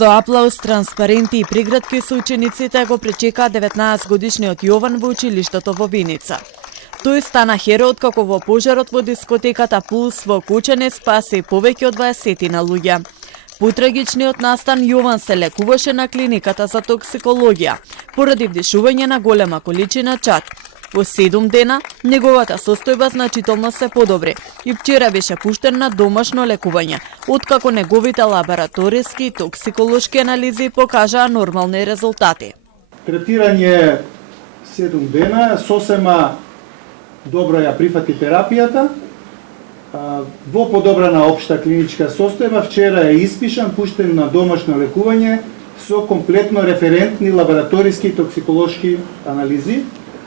Со аплауз, транспаренти и приградки со учениците го пречекаа 19-годишниот Јован во училиштето во Виница. Тој стана херој како во пожарот во дискотеката Пулс во Кучане спаси повеќе од 20 луѓе. По трагичниот настан Јован се лекуваше на клиниката за токсикологија поради вдишување на голема количина чад. По 7 дена неговата состојба значително се подобри и вчера беше пуштен на домашно лекување, откако неговите лабораториски и токсиколошки анализи покажаа нормални резултати. Третирање 7 дена, сосема добро ја прифати терапијата, во подобрана општа клиничка состојба, вчера е испишан, пуштен на домашно лекување со комплетно референтни лабораториски и токсиколошки анализи.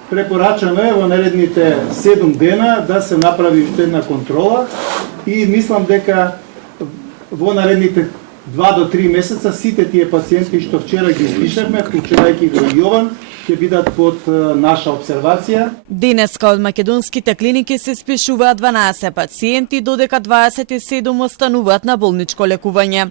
Препорачаме во наредните 7 дена да се направи уште една контрола и мислам дека во наредните 2 до 3 месеца сите тие пациенти што вчера ги испишавме, вклучувајќи го Јован, ќе бидат под наша обсервација. Денеска од македонските клиники се спишуваат 12 пациенти, додека 27 остануваат на болничко лекување.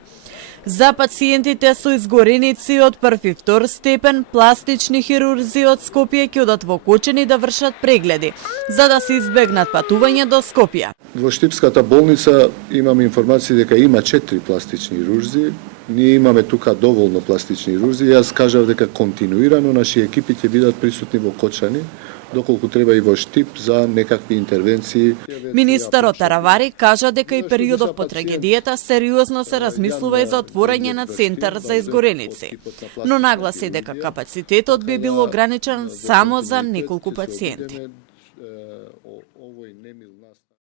За пациентите со изгореници од прв и втор степен, пластични хирурзи од Скопје ќе одат во Кочани да вршат прегледи, за да се избегнат патување до Скопје. Во Штипската болница имаме информација дека има 4 пластични хирурзи. Ние имаме тука доволно пластични хирурзи. Јас кажав дека континуирано наши екипи ќе бидат присутни во Кочани, доколку треба и во Штип за некакви интервенции. Министерот Таравари кажа дека и периодот по трагедијата сериозно се размислува и за отворање на центар за изгореници, но нагласи дека капацитетот би бил ограничен само за неколку пациенти.